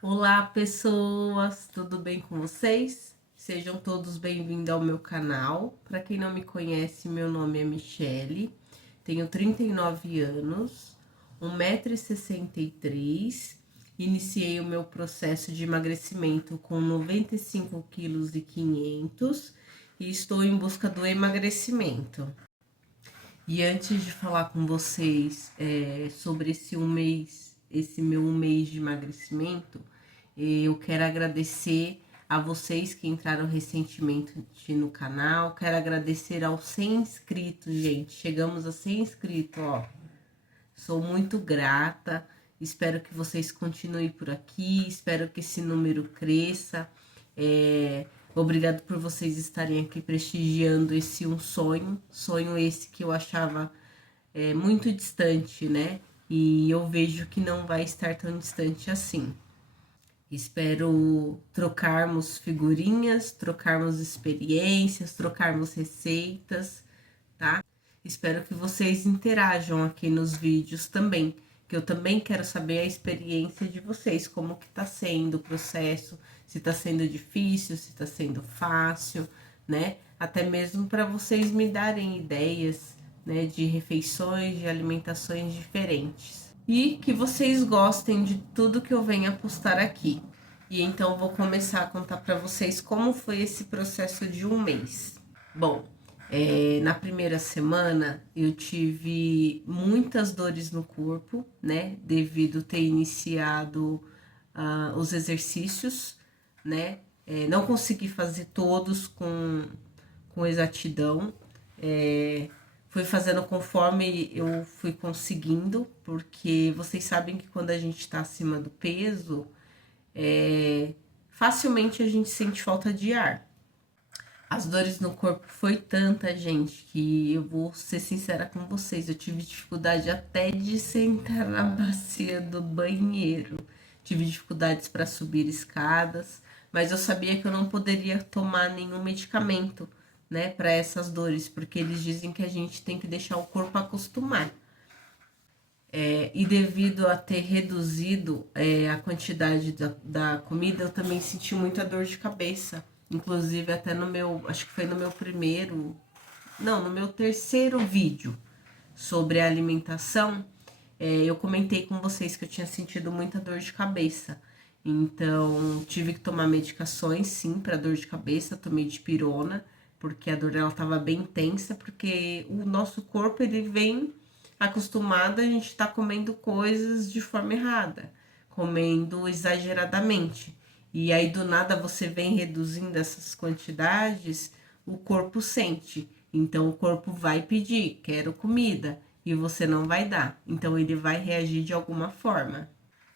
Olá, pessoas, tudo bem com vocês? Sejam todos bem-vindos ao meu canal. Para quem não me conhece, meu nome é Michele, tenho 39 anos, 1,63 m, iniciei o meu processo de emagrecimento com 95,5 kg e estou em busca do emagrecimento. E antes de falar com vocês sobre esse meu 1 mês de emagrecimento, eu quero agradecer a vocês que entraram recentemente no canal. Quero agradecer aos 100 inscritos, gente. Chegamos a 100 inscritos, ó. Sou muito grata. Espero que vocês continuem por aqui. Espero que esse número cresça. Obrigado por vocês estarem aqui prestigiando esse sonho esse que eu achava muito distante, né? E eu vejo que não vai estar tão distante assim. Espero trocarmos figurinhas, trocarmos experiências, trocarmos receitas, tá? Espero que vocês interajam aqui nos vídeos também, que eu também quero saber a experiência de vocês, como que tá sendo o processo, se tá sendo difícil, se tá sendo fácil, né? Até mesmo para vocês me darem ideias, né, de refeições, de alimentações diferentes. E que vocês gostem de tudo que eu venho a postar aqui. E então vou começar a contar para vocês como foi esse processo de 1 mês. Bom, na primeira semana eu tive muitas dores no corpo, né? Devido ter iniciado os exercícios, né? Não consegui fazer todos com exatidão. Fui fazendo conforme eu fui conseguindo, porque vocês sabem que quando a gente tá acima do peso, facilmente a gente sente falta de ar. As dores no corpo foi tanta, gente, que eu vou ser sincera com vocês, eu tive dificuldade até de sentar na bacia do banheiro. Tive dificuldades para subir escadas, mas eu sabia que eu não poderia tomar nenhum medicamento, né, para essas dores, porque eles dizem que a gente tem que deixar o corpo acostumar. E devido a ter reduzido a quantidade da comida, eu também senti muita dor de cabeça. Inclusive, até no meu, acho que foi no meu primeiro, não, no meu terceiro vídeo sobre a alimentação, eu comentei com vocês que eu tinha sentido muita dor de cabeça. Então, tive que tomar medicações, sim, para dor de cabeça. Tomei dipirona, porque a dor ela estava bem intensa, porque o nosso corpo ele vem acostumado a gente tá comendo coisas de forma errada, comendo exageradamente. E aí do nada você vem reduzindo essas quantidades, o corpo sente. Então o corpo vai pedir, quero comida, e você não vai dar. Então ele vai reagir de alguma forma.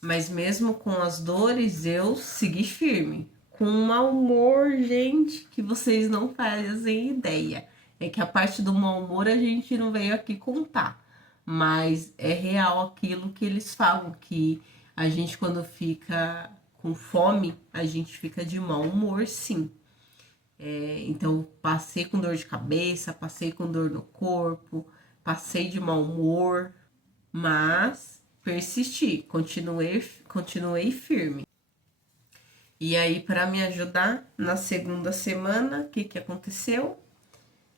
Mas mesmo com as dores, eu segui firme. Com um mau humor, gente, que vocês não fazem ideia. É que a parte do mau humor a gente não veio aqui contar. Mas é real aquilo que eles falam, que a gente quando fica com fome, a gente fica de mau humor, sim. Então, passei com dor de cabeça, passei com dor no corpo, passei de mau humor, mas persisti, continuei firme. E aí, para me ajudar, na segunda semana, o que, que aconteceu?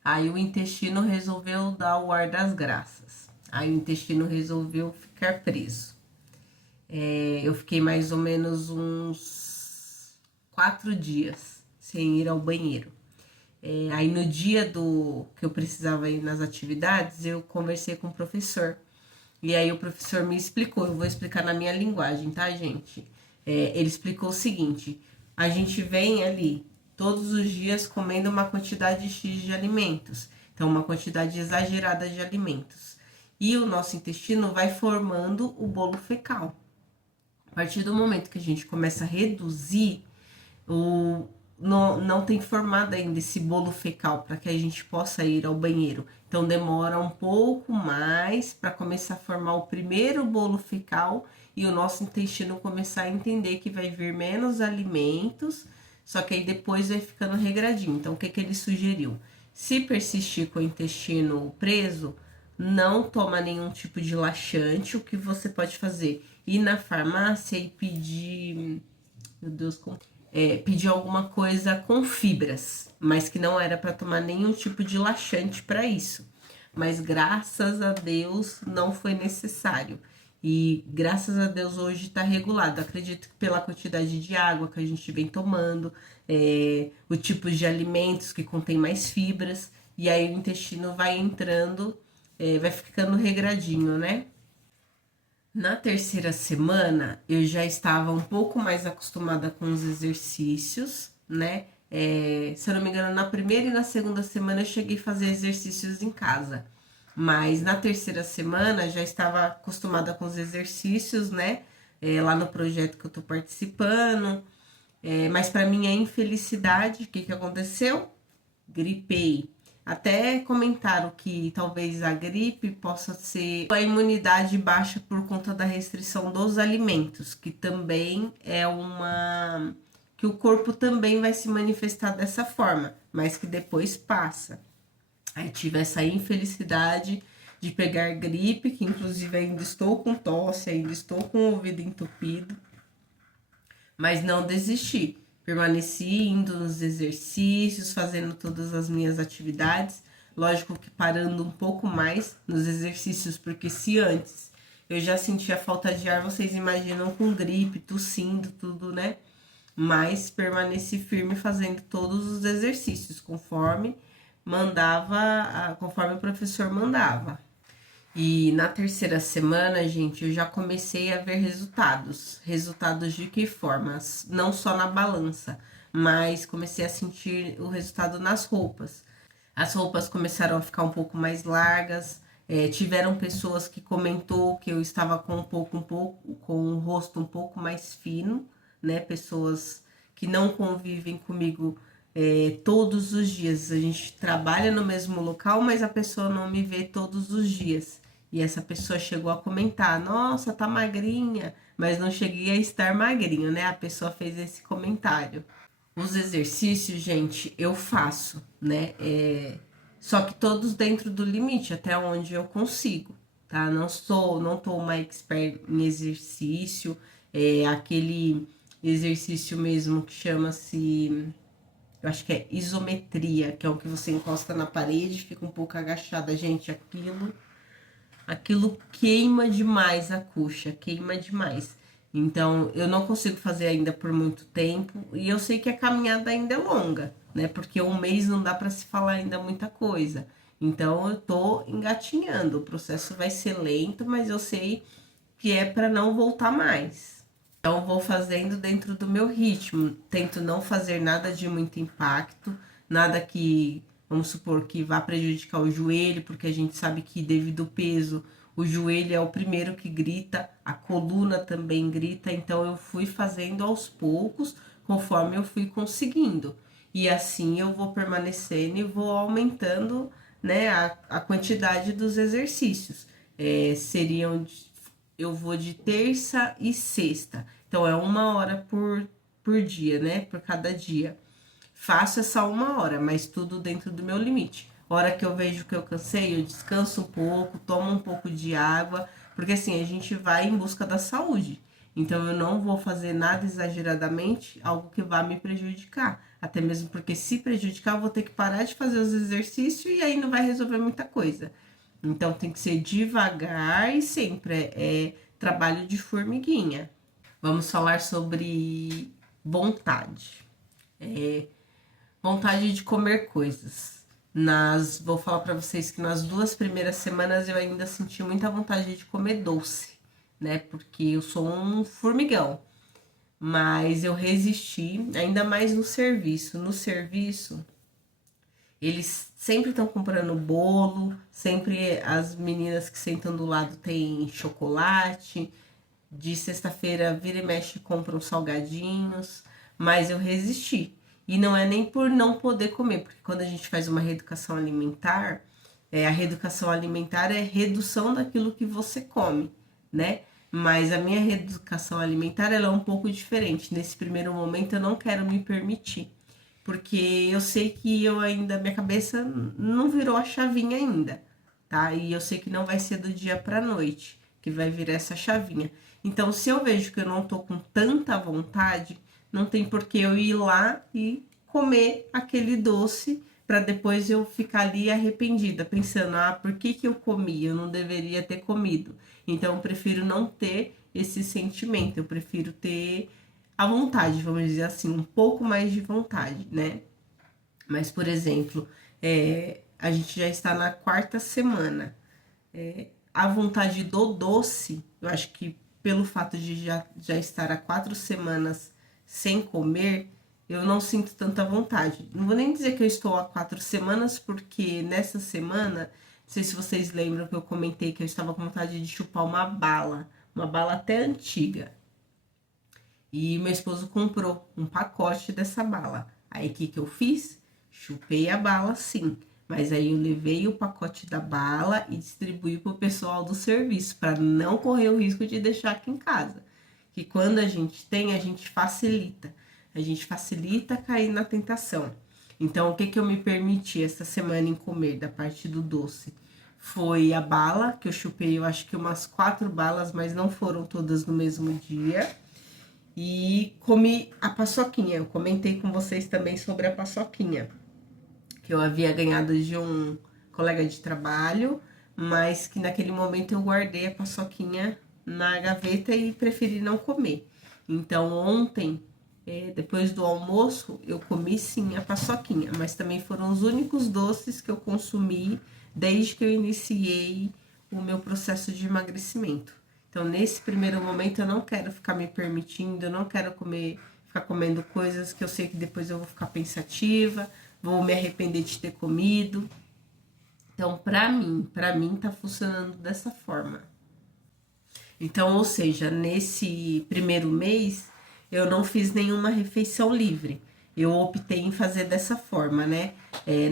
Aí o intestino resolveu dar o ar das graças. Aí o intestino resolveu ficar preso. Eu fiquei mais ou menos uns 4 dias sem ir ao banheiro. Aí no dia do que eu precisava ir nas atividades, eu conversei com o professor. E aí o professor me explicou, eu vou explicar na minha linguagem, tá, gente? Ele explicou o seguinte: a gente vem ali todos os dias comendo uma quantidade X de alimentos, então uma quantidade exagerada de alimentos. E o nosso intestino vai formando o bolo fecal. A partir do momento que a gente começa a reduzir, não tem formado ainda esse bolo fecal para que a gente possa ir ao banheiro. Então demora um pouco mais para começar a formar o primeiro bolo fecal e o nosso intestino começar a entender que vai vir menos alimentos, só que aí depois vai ficando regradinho. Então o que que ele sugeriu? Se persistir com o intestino preso, não toma nenhum tipo de laxante. O que você pode fazer? Ir na farmácia e pedir Meu Deus, pedi alguma coisa com fibras, mas que não era para tomar nenhum tipo de laxante para isso. Mas graças a Deus não foi necessário. E graças a Deus hoje está regulado. Acredito que pela quantidade de água que a gente vem tomando, o tipo de alimentos que contém mais fibras, e aí o intestino vai entrando, vai ficando regradinho, né? Na terceira semana, eu já estava um pouco mais acostumada com os exercícios, né? Se eu não me engano, na primeira e na segunda semana eu cheguei a fazer exercícios em casa. Mas na terceira semana já estava acostumada com os exercícios, né? Lá no projeto que eu tô participando. Mas para minha infelicidade, o que que aconteceu? Gripei. Até comentaram que talvez a gripe possa ser a imunidade baixa por conta da restrição dos alimentos, que também é uma que o corpo também vai se manifestar dessa forma, mas que depois passa. Aí tive essa infelicidade de pegar gripe, que inclusive ainda estou com tosse, ainda estou com o ouvido entupido, mas não desisti. Permaneci indo nos exercícios, fazendo todas as minhas atividades. Lógico que parando um pouco mais nos exercícios, porque se antes eu já sentia falta de ar, vocês imaginam com gripe, tossindo, tudo, né? Mas permaneci firme fazendo todos os exercícios conforme conforme o professor mandava. E na terceira semana, gente, eu já comecei a ver resultados. Resultados de que forma? Não só na balança, mas comecei a sentir o resultado nas roupas. As roupas começaram a ficar um pouco mais largas. Tiveram pessoas que comentou que eu estava com com o rosto um pouco mais fino, né? Pessoas que não convivem comigo todos os dias. A gente trabalha no mesmo local, mas a pessoa não me vê todos os dias. E essa pessoa chegou a comentar: nossa, tá magrinha, mas não cheguei a estar magrinho, né? A pessoa fez esse comentário. Os exercícios, gente, eu faço, né? Só que todos dentro do limite, até onde eu consigo, tá? Não tô uma expert em exercício, aquele exercício mesmo que chama-se, eu acho que é isometria, que é o que você encosta na parede, fica um pouco agachada, gente, aquilo queima demais a coxa, queima demais. Então, eu não consigo fazer ainda por muito tempo e eu sei que a caminhada ainda é longa, né? Porque um mês não dá para se falar ainda muita coisa. Então, eu tô engatinhando. O processo vai ser lento, mas eu sei que é para não voltar mais. Então, eu vou fazendo dentro do meu ritmo. Tento não fazer nada de muito impacto, nada que, vamos supor, que vá prejudicar o joelho, porque a gente sabe que devido ao peso, o joelho é o primeiro que grita, a coluna também grita. Então, eu fui fazendo aos poucos, conforme eu fui conseguindo. E assim eu vou permanecendo e vou aumentando, né, a quantidade dos exercícios. Seriam eu vou de terça e sexta. Então, é 1 hora por dia, né? Por cada dia. Faço essa 1 hora, mas tudo dentro do meu limite. Hora que eu vejo que eu cansei, eu descanso um pouco, tomo um pouco de água, porque assim, a gente vai em busca da saúde. Então, eu não vou fazer nada exageradamente, algo que vá me prejudicar. Até mesmo porque se prejudicar, eu vou ter que parar de fazer os exercícios e aí não vai resolver muita coisa. Então tem que ser devagar e sempre trabalho de formiguinha. Vamos falar sobre vontade. Vontade de comer coisas. Vou falar para vocês que nas 2 primeiras semanas eu ainda senti muita vontade de comer doce, né? Porque eu sou um formigão. Mas eu resisti, ainda mais no serviço. No serviço, eles sempre estão comprando bolo, sempre as meninas que sentam do lado têm chocolate. De sexta-feira, vira e mexe, compram salgadinhos, mas eu resisti. E não é nem por não poder comer, porque quando a gente faz uma reeducação alimentar, a reeducação alimentar é redução daquilo que você come, né? Mas a minha reeducação alimentar ela é um pouco diferente. Nesse primeiro momento, eu não quero me permitir porque eu sei que eu ainda, minha cabeça não virou a chavinha ainda, tá? E eu sei que não vai ser do dia pra noite que vai virar essa chavinha. Então, se eu vejo que eu não tô com tanta vontade, não tem por que eu ir lá e comer aquele doce para depois eu ficar ali arrependida, pensando, por que que eu comi? Eu não deveria ter comido. Então, eu prefiro não ter esse sentimento, eu prefiro ter a vontade, vamos dizer assim, um pouco mais de vontade, né? Mas, por exemplo, a gente já está na quarta semana. A vontade do doce, eu acho que pelo fato de já estar há 4 semanas sem comer, eu não sinto tanta vontade. Não vou nem dizer que eu estou há 4 semanas, porque nessa semana, não sei se vocês lembram que eu comentei que eu estava com vontade de chupar uma bala até antiga. E meu esposo comprou um pacote dessa bala. Aí o que que eu fiz? Chupei a bala sim. Mas aí eu levei o pacote da bala e distribuí para o pessoal do serviço, para não correr o risco de deixar aqui em casa. Que quando a gente tem, a gente facilita. A gente facilita cair na tentação. Então, o que que eu me permiti essa semana em comer da parte do doce? Foi a bala, que eu chupei, eu acho que umas 4 balas, mas não foram todas no mesmo dia. E comi a paçoquinha. Eu comentei com vocês também sobre a paçoquinha, que eu havia ganhado de um colega de trabalho, mas que naquele momento eu guardei a paçoquinha na gaveta e preferi não comer. Então, ontem, depois do almoço, eu comi sim a paçoquinha, mas também foram os únicos doces que eu consumi desde que eu iniciei o meu processo de emagrecimento. Então, nesse primeiro momento, eu não quero ficar me permitindo, eu não quero ficar comendo coisas que eu sei que depois eu vou ficar pensativa, vou me arrepender de ter comido. Então, para mim tá funcionando dessa forma. Então, ou seja, nesse primeiro mês, eu não fiz nenhuma refeição livre. Eu optei em fazer dessa forma, né?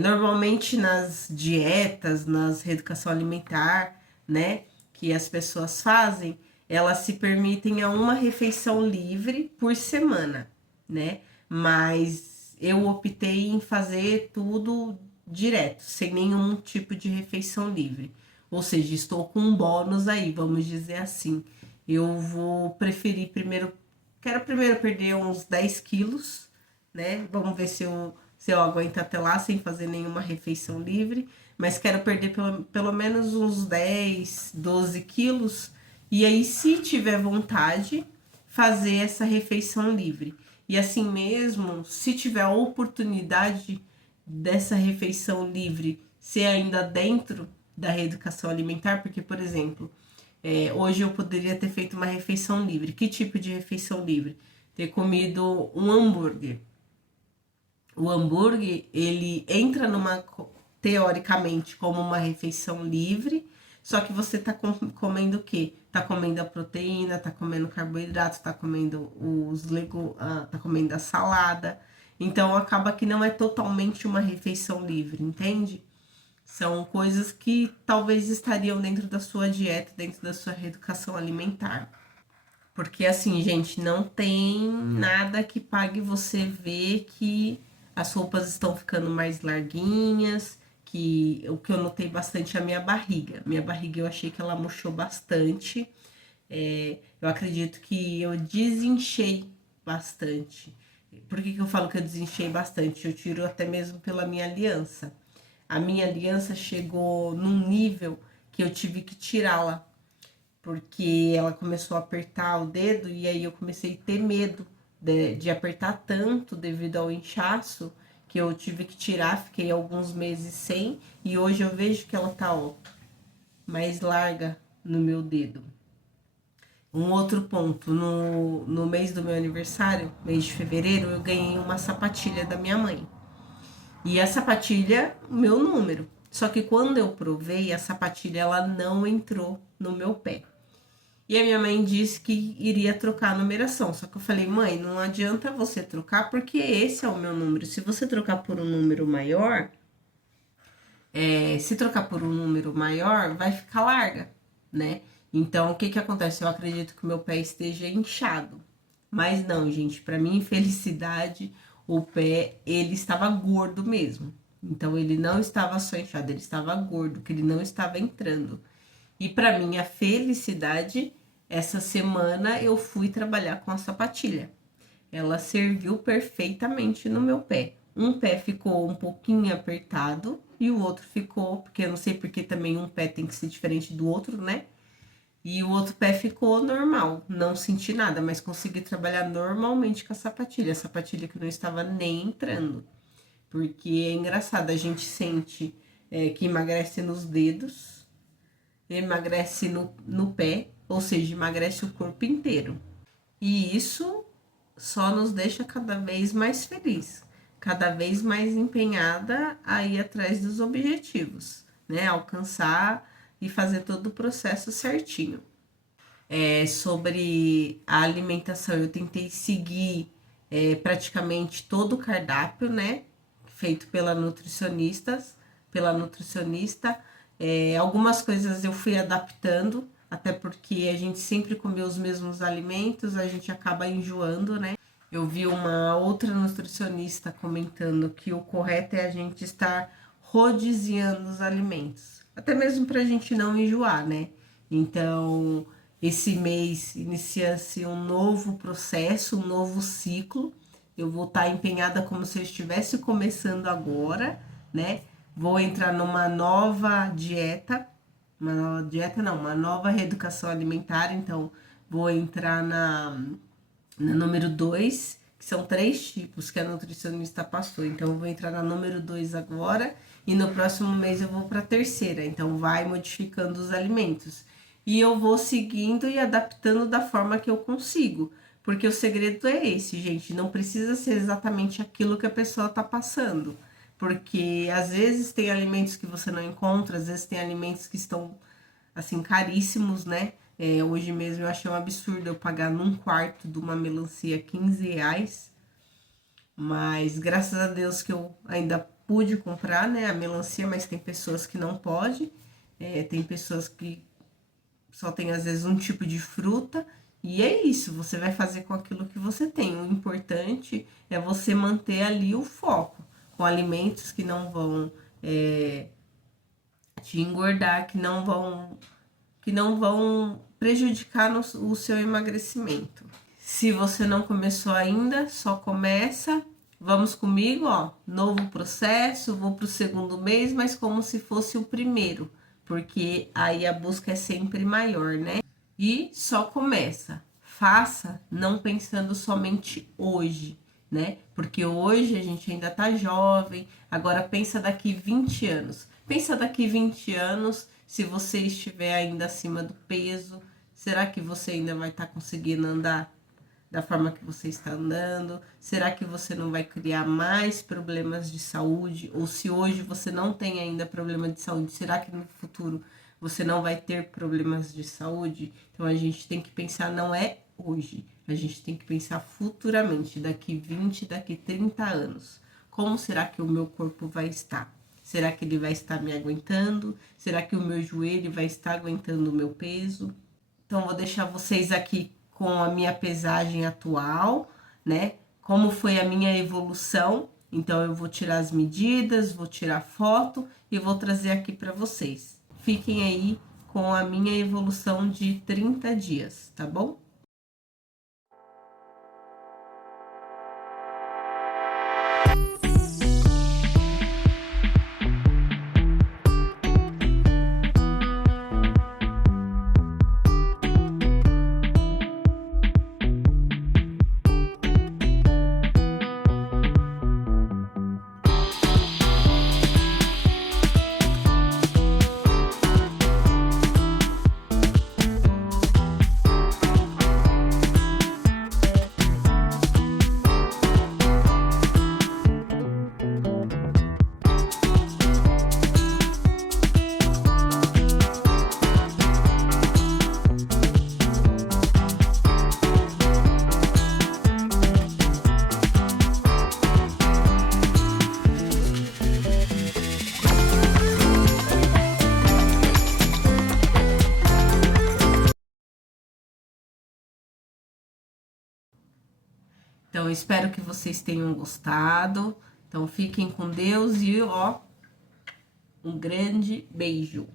Normalmente nas dietas, nas reeducação alimentar, né? Que as pessoas fazem, elas se permitem a uma refeição livre por semana, né? Mas eu optei em fazer tudo direto, sem nenhum tipo de refeição livre. Ou seja, estou com um bônus aí, vamos dizer assim. Eu vou preferir primeiro, quero primeiro perder uns 10 quilos, né? Vamos ver se eu aguento até lá sem fazer nenhuma refeição livre. Mas quero perder pelo menos uns 10, 12 quilos. E aí, se tiver vontade, fazer essa refeição livre. E assim mesmo, se tiver a oportunidade dessa refeição livre ser ainda dentro da reeducação alimentar, porque, por exemplo, hoje eu poderia ter feito uma refeição livre. Que tipo de refeição livre? Ter comido um hambúrguer. O hambúrguer, ele entra teoricamente, como uma refeição livre, só que você tá comendo o quê? Tá comendo a proteína, tá comendo carboidrato, tá comendo tá comendo a salada. Então, acaba que não é totalmente uma refeição livre, entende? São coisas que talvez estariam dentro da sua dieta, dentro da sua reeducação alimentar. Porque assim, gente, não tem nada que pague você ver que as roupas estão ficando mais larguinhas, que o que eu notei bastante é a minha barriga. Minha barriga eu achei que ela murchou bastante. Eu acredito que eu desinchei bastante. Por que eu falo que eu desinchei bastante? Eu tiro até mesmo pela minha aliança. A minha aliança chegou num nível que eu tive que tirá-la, porque ela começou a apertar o dedo e aí eu comecei a ter medo de apertar tanto devido ao inchaço que eu tive que tirar, fiquei alguns meses sem e hoje eu vejo que ela tá, ó, mais larga no meu dedo. Um outro ponto, no mês do meu aniversário, mês de fevereiro, eu ganhei uma sapatilha da minha mãe. E a sapatilha, o meu número. Só que quando eu provei, a sapatilha ela não entrou no meu pé. E a minha mãe disse que iria trocar a numeração. Só que eu falei, mãe, não adianta você trocar porque esse é o meu número. Se você trocar por um número maior, se trocar por um número maior, vai ficar larga, né? Então, o que que acontece? Eu acredito que o meu pé esteja inchado. Mas não, gente, para minha infelicidade, o pé, ele estava gordo mesmo. Então, ele não estava só inchado, ele estava gordo, que ele não estava entrando. E para minha felicidade, essa semana eu fui trabalhar com a sapatilha. ela serviu perfeitamente no meu pé. Um pé ficou um pouquinho apertado e o outro ficou, porque eu não sei porque também um pé tem que ser diferente do outro, né? E o outro pé ficou normal, não senti nada, mas consegui trabalhar normalmente com a sapatilha que não estava nem entrando. Porque é engraçado, a gente sente que emagrece nos dedos, emagrece no pé, ou seja, emagrece o corpo inteiro. E isso só nos deixa cada vez mais feliz, cada vez mais empenhada a ir atrás dos objetivos, né? Alcançar e fazer todo o processo certinho. Sobre a alimentação, eu tentei seguir praticamente todo o cardápio, né? Feito pela nutricionista. Algumas coisas eu fui adaptando, até porque a gente sempre comeu os mesmos alimentos, a gente acaba enjoando, né? Eu vi uma outra nutricionista comentando que o correto é a gente estar rodiziando os alimentos, até mesmo para a gente não enjoar, né? Então, esse mês inicia-se um novo processo, um novo ciclo. Eu vou estar empenhada como se eu estivesse começando agora, né? Vou entrar numa nova dieta, uma nova reeducação alimentar. Então, vou entrar na número 2, que são 3 tipos que a nutricionista passou. Então, eu vou entrar na número 2 agora e no próximo mês eu vou para a terceira. Então, vai modificando os alimentos. E eu vou seguindo e adaptando da forma que eu consigo. Porque o segredo é esse, gente. Não precisa ser exatamente aquilo que a pessoa está passando. Porque às vezes tem alimentos que você não encontra, às vezes tem alimentos que estão assim, caríssimos, né? Hoje mesmo eu achei um absurdo eu pagar num quarto de uma melancia R$ 15. Mas graças a Deus que eu ainda pude comprar, né, a melancia, mas tem pessoas que não podem. Tem pessoas que só tem às vezes um tipo de fruta. E é isso, você vai fazer com aquilo que você tem. O importante é você manter ali o foco, com alimentos que não vão te engordar, que não vão prejudicar o seu emagrecimento. Se você não começou ainda, só começa. Vamos comigo, ó. Novo processo, vou para o segundo mês, mas como se fosse o primeiro, porque aí a busca é sempre maior, né? E só começa. Faça não pensando somente hoje, né? Porque hoje a gente ainda tá jovem, agora pensa daqui 20 anos. Pensa daqui 20 anos, se você estiver ainda acima do peso, será que você ainda vai estar conseguindo andar da forma que você está andando? Será que você não vai criar mais problemas de saúde? Ou se hoje você não tem ainda problema de saúde, será que no futuro você não vai ter problemas de saúde? Então a gente tem que pensar, não é hoje, a gente tem que pensar futuramente, daqui 20, daqui 30 anos. Como será que o meu corpo vai estar? Será que ele vai estar me aguentando? Será que o meu joelho vai estar aguentando o meu peso? Então, vou deixar vocês aqui com a minha pesagem atual, né? Como foi a minha evolução. Então, eu vou tirar as medidas, vou tirar foto e vou trazer aqui para vocês. Fiquem aí com a minha evolução de 30 dias, tá bom? Então, espero que vocês tenham gostado. Então, fiquem com Deus e, ó, um grande beijo.